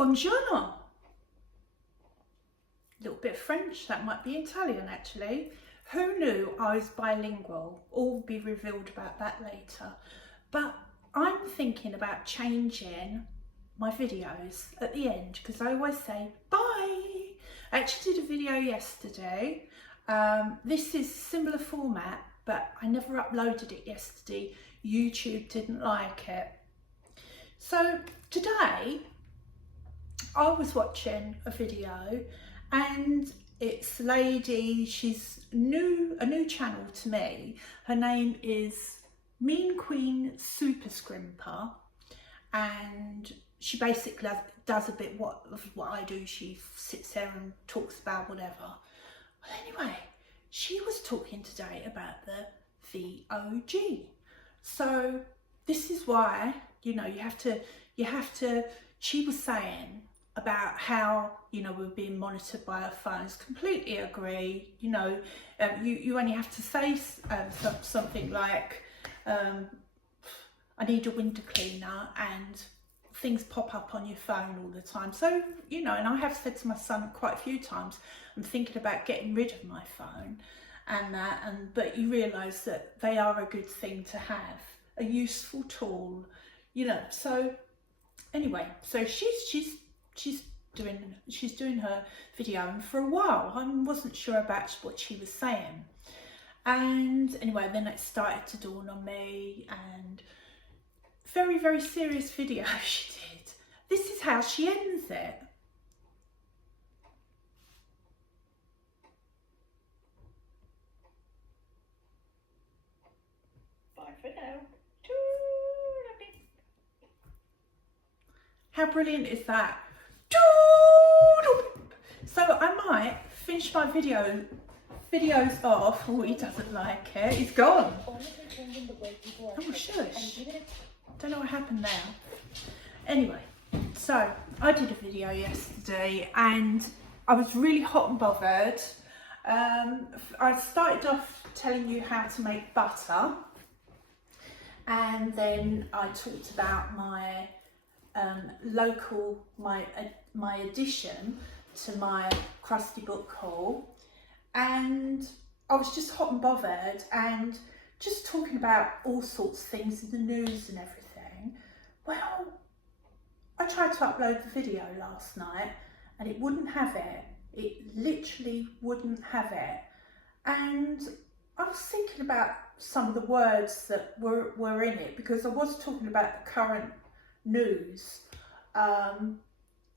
Buongiorno. A little bit of French, that might be Italian actually. Who knew I was bilingual? All will be revealed about that later. But I'm thinking about changing my videos at the end because I always say bye. I actually did a video yesterday. This is similar format, but I never uploaded it yesterday. YouTube didn't like it. So today I was watching a video and it's a lady, she's a new channel to me. Her name is Mean Queen Super Scrimper, and she basically does a bit of what I do. She sits there and talks about whatever. Well, anyway, she was talking today about the VOG. So this is why, you know, you have to, she was saying about how, you know, we're being monitored by our phones. Completely agree. You know, you only have to say something like, I need a window cleaner, and things pop up on your phone all the time. So, you know, and I have said to my son quite a few times, I'm thinking about getting rid of my phone and that, but you realise that they are a good thing to have, a useful tool, you know. So anyway, so she's doing her video, and for a while I wasn't sure about what she was saying, and anyway then it started to dawn on me, and very serious video she did. This is how she ends it. Bye for now. Toodlepip. How brilliant is that? So I might finish my videos off. Oh, he doesn't like it. He's gone. Oh, shush. Don't know what happened there. Anyway, so I did a video yesterday and I was really hot and bothered. I started off telling you how to make butter, and then I talked about my my addition to my crusty book haul, and I was just hot and bothered and just talking about all sorts of things in the news and everything. Well, I tried to upload the video last night and it wouldn't have it. It literally wouldn't have it. And I was thinking about some of the words that were in it, because I was talking about the current news,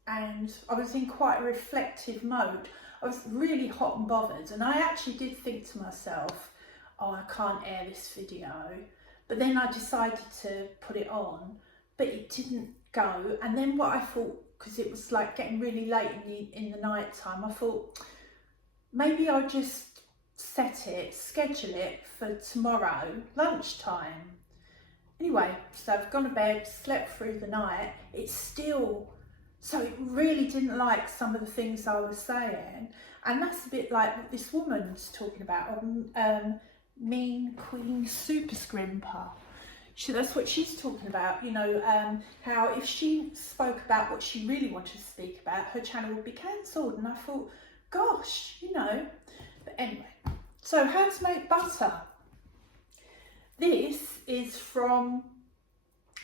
and I was in quite a reflective mode. I was really hot and bothered, and I actually did think to myself, oh, I can't air this video. But then I decided to put it on, but it didn't go. And then what I thought, because it was like getting really late in the night time, I thought maybe I'll just schedule it for tomorrow lunchtime. Anyway, so I've gone to bed, slept through the night. It's still, so it really didn't like some of the things I was saying. And that's a bit like what this woman's talking about, Mean Queen Super Scrimper. That's what she's talking about, you know, how if she spoke about what she really wanted to speak about, her channel would be cancelled. And I thought, gosh, you know. But anyway, so how to make butter. This is from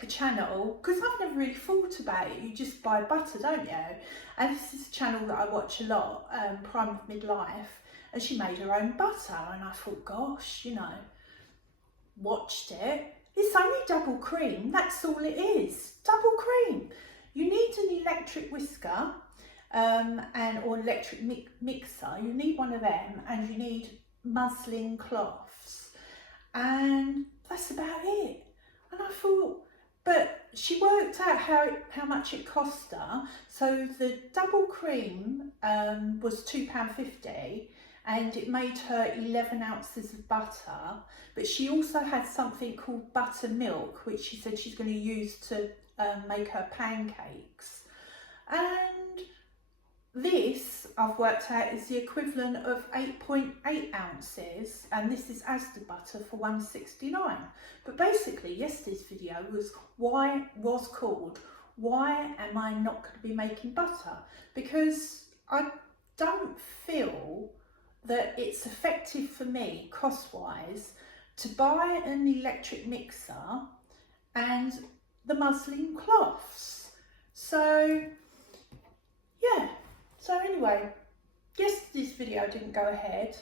a channel, because I've never really thought about it. You just buy butter, don't you? And this is a channel that I watch a lot, Prime of Midlife, and she made her own butter, and I thought, gosh, you know, watched it. It's only double cream, that's all it is, double cream. You need an electric whisker or electric mixer. You need one of them, and you need muslin cloths, and that's about it. And I thought, but she worked out how much it cost her. So the double cream was £2.50, and it made her 11 ounces of butter. But she also had something called buttermilk, which she said she's going to use to make her pancakes. And this, I've worked out, is the equivalent of 8.8 ounces, and this is Asda butter for £1.69. But basically, yesterday's video was called why am I not going to be making butter? Because I don't feel that it's effective for me cost-wise to buy an electric mixer and the muslin cloths. So yeah, so anyway, yesterday's video didn't go ahead.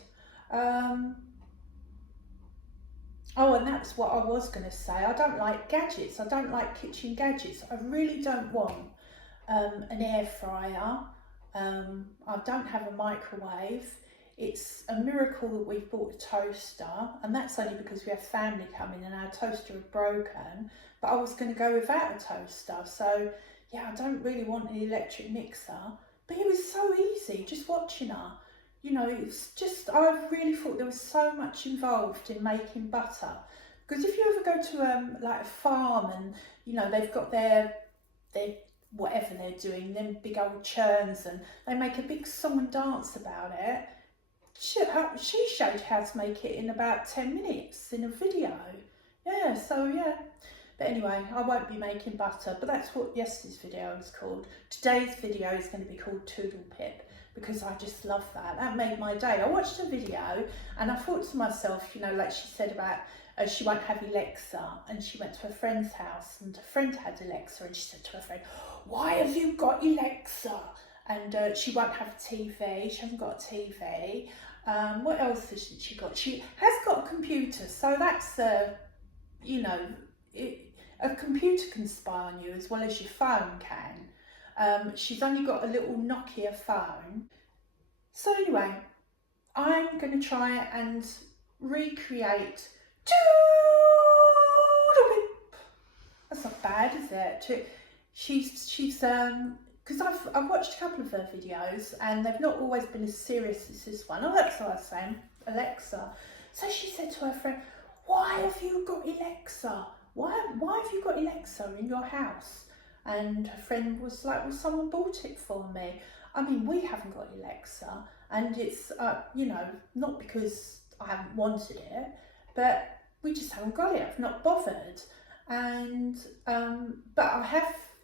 Oh, and that's what I was going to say. I don't like gadgets. I don't like kitchen gadgets. I really don't want an air fryer. I don't have a microwave. It's a miracle that we've bought a toaster, and that's only because we have family coming and our toaster is broken. But I was going to go without a toaster. So yeah, I don't really want an electric mixer. But it was so easy just watching her. You know, it's just, I really thought there was so much involved in making butter. Because if you ever go to like a farm and, you know, they've got their whatever they're doing, them big old churns, and they make a big song and dance about it. She showed how to make it in about 10 minutes in a video. Yeah, so yeah. But anyway, I won't be making butter, but that's what yesterday's video is called. Today's video is going to be called Toodlepip, because I just love that. That made my day. I watched a video and I thought to myself, you know, like she said about she won't have Alexa, and she went to a friend's house and a friend had Alexa, and she said to her friend, why have you got Alexa? And she won't have a TV, she hasn't got a TV. What else has she got? She has got a computer, so that's, you know, a computer can spy on you as well as your phone can. She's only got a little Nokia phone. So anyway, I'm going to try and recreate Toodlepip. That's not bad, is it? She's because I've watched a couple of her videos and they've not always been as serious as this one. Oh, that's what I was saying, Alexa. So she said to her friend, why have you got Alexa? Why have you got Alexa in your house? And her friend was like, well, someone bought it for me. I mean, we haven't got Alexa, and it's, you know, not because I haven't wanted it, but we just haven't got it. I've not bothered. And, but I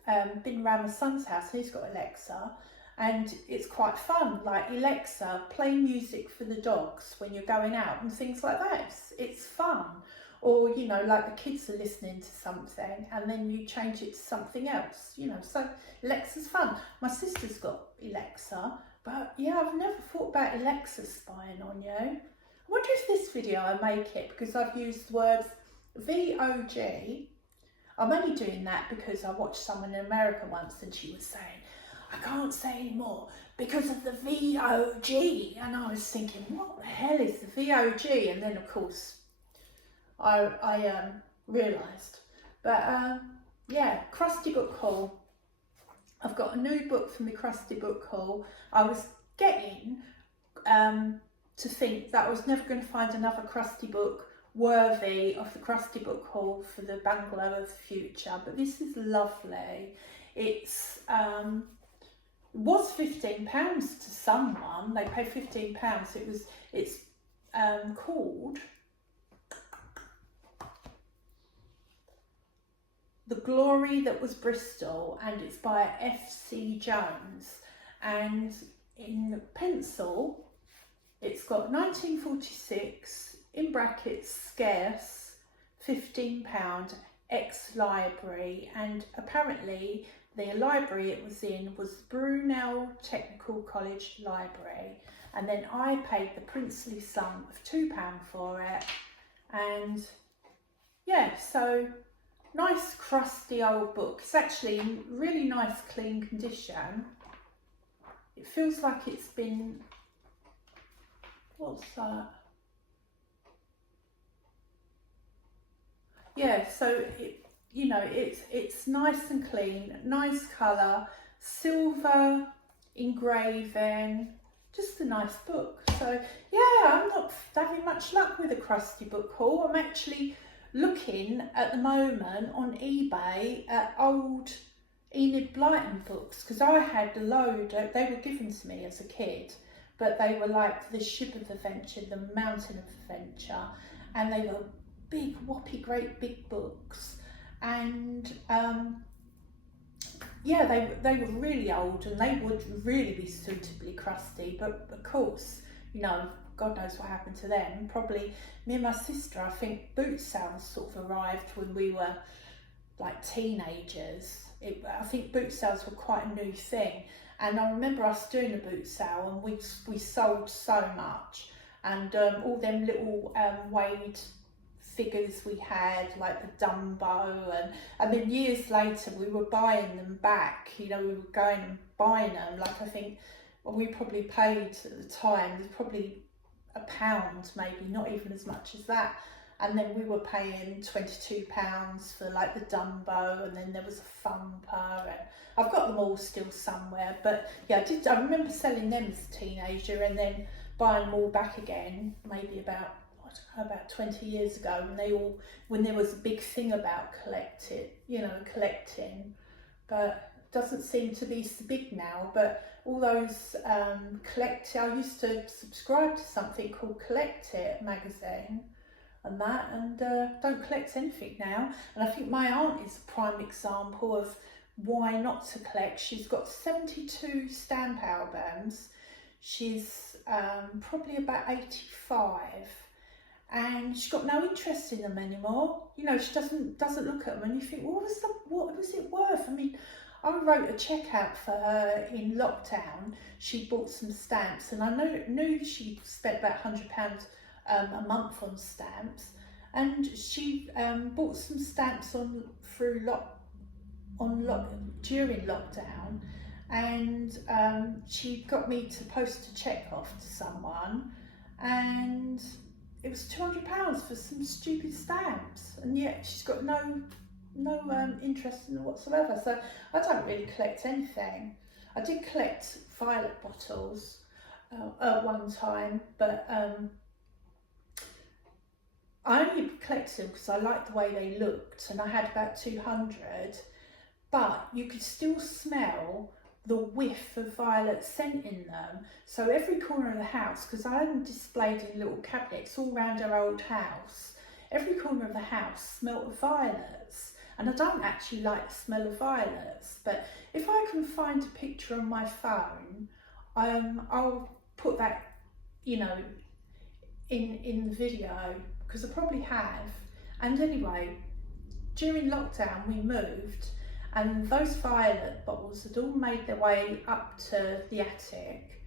have been around my son's house, and he's got Alexa, and it's quite fun. Like, Alexa, play music for the dogs when you're going out and things like that. It's fun. Or, you know, like the kids are listening to something and then you change it to something else, you know. So Alexa's fun. My sister's got Alexa, but yeah, I've never thought about Alexa spying on you. I wonder if this video I make it because I've used the words VOG. I'm only doing that because I watched someone in America once and she was saying, I can't say anymore because of the VOG. And I was thinking, what the hell is the VOG? And then of course, I realised. But yeah, Crusty Book Haul. I've got a new book from the Crusty Book Haul. I was getting to think that I was never going to find another Crusty book worthy of the Crusty Book Haul for the bungalow of the future, but this is lovely. It's was £15 to someone. They paid £15. It's called The Glory That Was Bristol, and it's by F.C. Jones, and in pencil it's got 1946 in brackets scarce £15 ex-library, and apparently the library it was in was Brunel Technical College Library, and then I paid the princely sum of £2 for it. And yeah, so nice crusty old book. It's actually in really nice clean condition. It feels like it's been, what's that? Yeah, so it, you know, it's nice and clean, nice colour, silver engraving, just a nice book. So yeah, I'm not having much luck with a Crusty Book Haul. I'm actually looking at the moment on eBay at old Enid Blyton books, because I had a load, they were given to me as a kid, but they were like The Ship of Adventure, The Mountain of Adventure, and they were big, whoppy, great big books. And yeah, they were really old and they would really be suitably crusty. But of course, you know, God knows what happened to them. Probably me and my sister, I think boot sales sort of arrived when we were like teenagers. I think boot sales were quite a new thing. And I remember us doing a boot sale and we sold so much. And all them little Wade figures we had, like the Dumbo, and then years later we were buying them back. You know, we were going and buying them. Like I think we probably paid at the time, it was probably £1, maybe, not even as much as that. And then we were paying £22 for like the Dumbo, and then there was a Thumper, and I've got them all still somewhere. But yeah, I remember selling them as a teenager and then buying them all back again, maybe about, I don't know, about 20 years ago, when there was a big thing about collecting. But it doesn't seem to be so big now. But all those I used to subscribe to something called Collect It magazine and that, and don't collect anything now. And I think my aunt is a prime example of why not to collect. She's got 72 stamp albums. She's probably about 85, and she's got no interest in them anymore. You know, she doesn't look at them, and you think, well, what was it worth? I mean, I wrote a check out for her in lockdown. She bought some stamps, and I knew she spent about £100 a month on stamps, and she bought some stamps during lockdown, and she got me to post a check off to someone, and it was £200 for some stupid stamps, and yet she's got no interest in it whatsoever. So I don't really collect anything. I did collect violet bottles at one time, but I only collected them because I liked the way they looked, and I had about 200, but you could still smell the whiff of violet scent in them. So every corner of the house, because I had them displayed in little cabinets all around our old house, every corner of the house smelt of violets. And I don't actually like the smell of violets, but if I can find a picture on my phone, I'll put that, you know, in the video, because I probably have. And anyway, during lockdown we moved, and those violet bottles had all made their way up to the attic,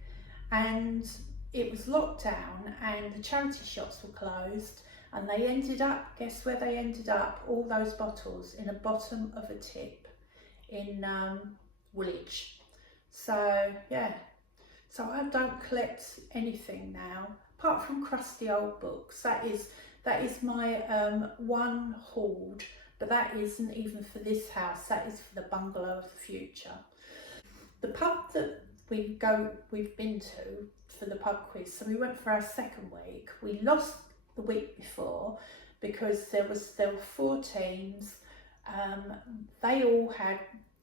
and it was lockdown and the charity shops were closed, and they ended up, guess where they ended up? All those bottles in the bottom of a tip in Woolwich. So yeah, so I don't collect anything now apart from crusty old books. That is my one hoard, but that isn't even for this house, that is for the bungalow of the future. The pub that we've been to for the pub quiz, so we went for our second week. We lost the week before because there were 4 teams. They all had,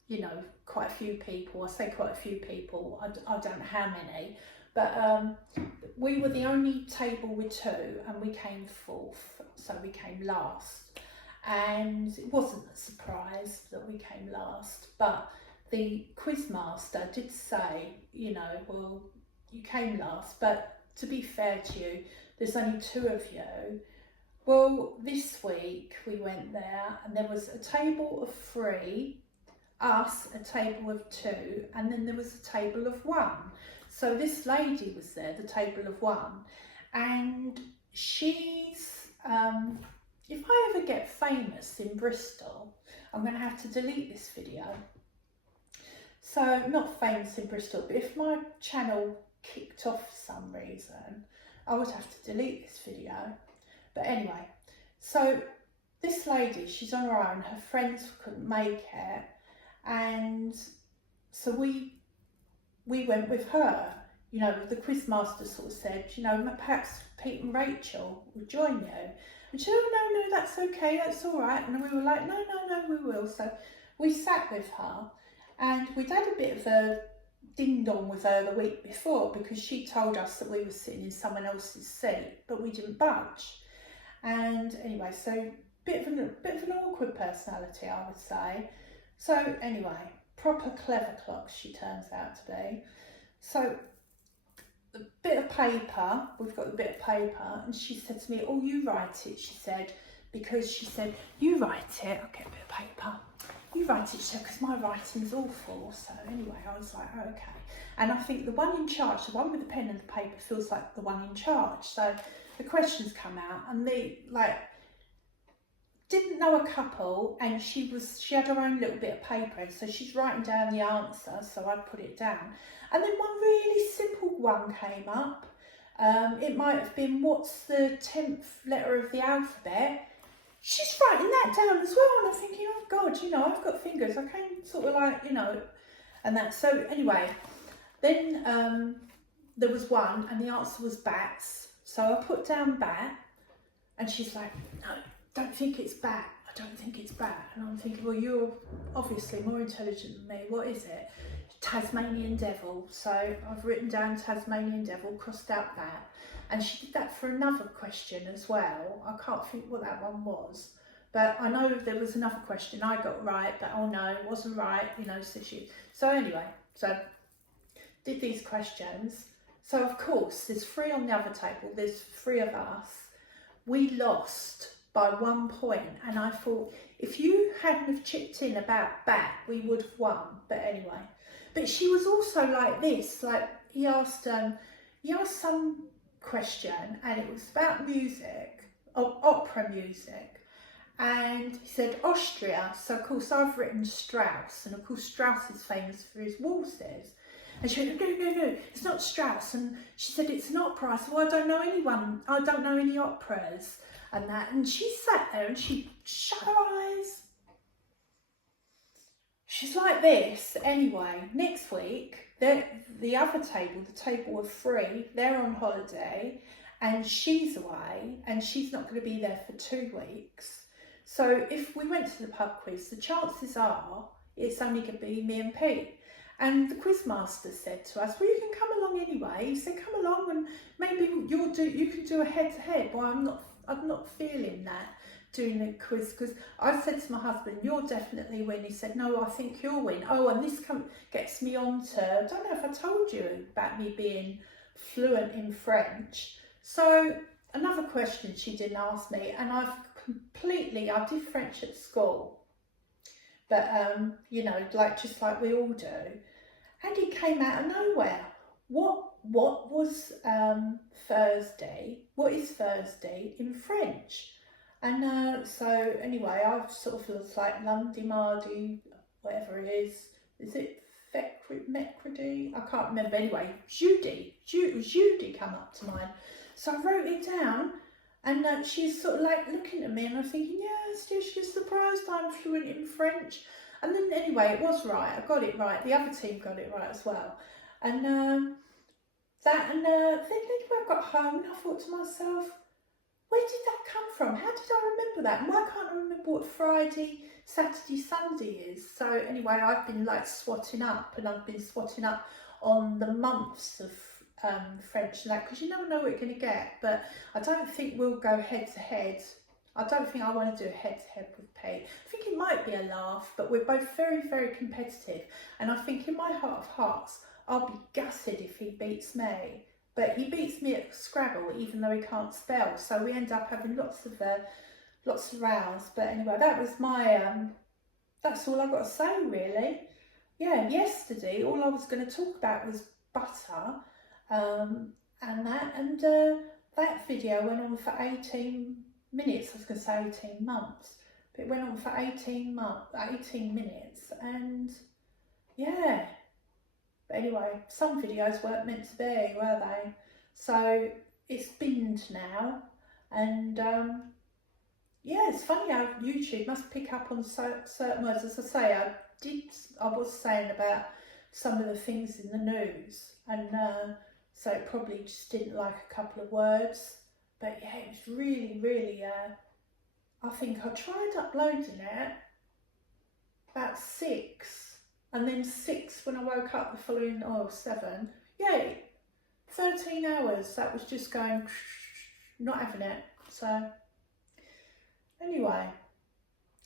you know, quite a few people. I say quite a few people, I don't know how many, but we were the only table with 2, and we came 4th, so we came last. And it wasn't a surprise that we came last, but the quizmaster did say, you know, well, you came last, but to be fair to you, there's only 2 of you. Well, this week we went there and there was a table of 3, us, a table of 2, and then there was a table of 1. So this lady was there, the table of 1, and she's, if I ever get famous in Bristol, I'm going to have to delete this video. So, not famous in Bristol, but if my channel kicked off for some reason, I would have to delete this video. But anyway, so this lady, she's on her own, her friends couldn't make it, and so we went with her. You know, the quizmaster sort of said, you know, perhaps Pete and Rachel will join you. And she said, oh, no, that's okay, that's all right. And we were like, no, we will. So we sat with her, and we'd had a bit of a ding-dong with her the week before because she told us that we were sitting in someone else's seat, but we didn't budge. And anyway, so bit of an awkward personality, I would say. So anyway, proper clever clock she turns out to be. So the bit of paper, we've got the bit of paper, and she said to me, oh, you write it, she said, because she said, you write it, I'll get a bit of paper, you write it, she said, because my writing's awful. So anyway, I was like, oh, okay. And I think the one in charge, the one with the pen and the paper, feels like the one in charge. So the questions come out, and they like didn't know a couple, and she had her own little bit of paper, and so she's writing down the answer, so I put it down. And then one really simple one came up. It might have been, what's the 10th letter of the alphabet? She's writing that down as well, and I'm thinking, oh God, you know, I've got fingers, I can sort of like, you know, and that. So anyway, then there was one, and the answer was bats. So I put down bat, and she's like, no, don't think it's bat. I don't think it's bat. And I'm thinking, well, you're obviously more intelligent than me. What is it? Tasmanian devil. So I've written down Tasmanian devil, crossed out that. And she did that for another question as well. I can't think what that one was. But I know there was another question I got right, but oh no, it wasn't right, you know, so anyway, so did these questions. So of course, there's 3 on the other table, there's 3 of us. We lost by 1 point, and I thought if you hadn't have chipped in about bat, we would have won. But anyway, but she was also like this, like he asked some question, and it was about music, opera music, and he said Austria. So of course I've written Strauss, and of course Strauss is famous for his waltzes. And she went, no, it's not Strauss. And she said, it's an opera. I said, well, I don't know any operas and that. And she sat there and she shut her eyes. She's like this. Anyway, next week, the other table, the table of 3, they're on holiday, and she's away, and she's not going to be there for 2 weeks. So if we went to the pub quiz, the chances are it's only going to be me and Pete. And the quizmaster said to us, well, you can come along anyway. He said, come along, and maybe you can do a head-to-head. Well, I'm not feeling that, doing the quiz, because I said to my husband, you'll definitely win. He said, no, I think you'll win. Oh, and this gets me on to, I don't know if I told you about me being fluent in French. So another question she didn't ask me, and I did French at school. But, you know, just like we all do. And it came out of nowhere. What was Thursday? What is Thursday in French? And so anyway, I've sort of feels like lundi, mardi, whatever it is. Is it mercredi? I can't remember. Anyway, jeudi come up to mind. So I wrote it down. And she's sort of like looking at me, and I'm thinking, yes, she's surprised I'm fluent in French. And then anyway, it was right. I got it right. The other team got it right as well. And then anyway, I got home, and I thought to myself, where did that come from? How did I remember that? And why can't I remember what Friday, Saturday, Sunday is? So anyway, I've been like swatting up, and I've been swatting up on the months of French and that, because you never know what you're going to get. But I don't think we'll go head to head. I don't think I want to do a head to head with Pete. I think it might be a laugh, but we're both very, very competitive, and I think in my heart of hearts I'll be gutted if he beats me. But he beats me at Scrabble, even though he can't spell, so we end up having lots of rows. But anyway, that was my that's all I've got to say really. Yeah, yesterday all I was going to talk about was butter. And that video went on for 18 minutes. I was going to say 18 months, but it went on for 18 minutes, and yeah. But anyway, some videos weren't meant to be, were they? So it's binned now, and yeah, it's funny how YouTube must pick up on certain words. As I say, I was saying about some of the things in the news, and so it probably just didn't like a couple of words. But yeah, it was really, really, I think I tried uploading it about 6, and then 6 when I woke up the following, 7. Yeah, 13 hours, that was just going, not having it. So anyway,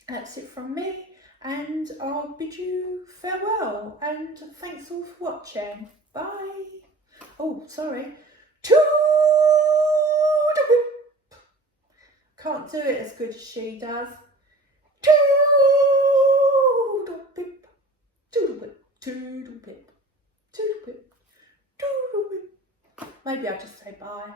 that's it from me. and I'll bid you farewell, and thanks all for watching. Bye. Oh, sorry. Toodlepip. Can't do it as good as she does. Toodlepip, toodlepip, toodlepip, toodlepip, toodlepip. Maybe I'll just say bye.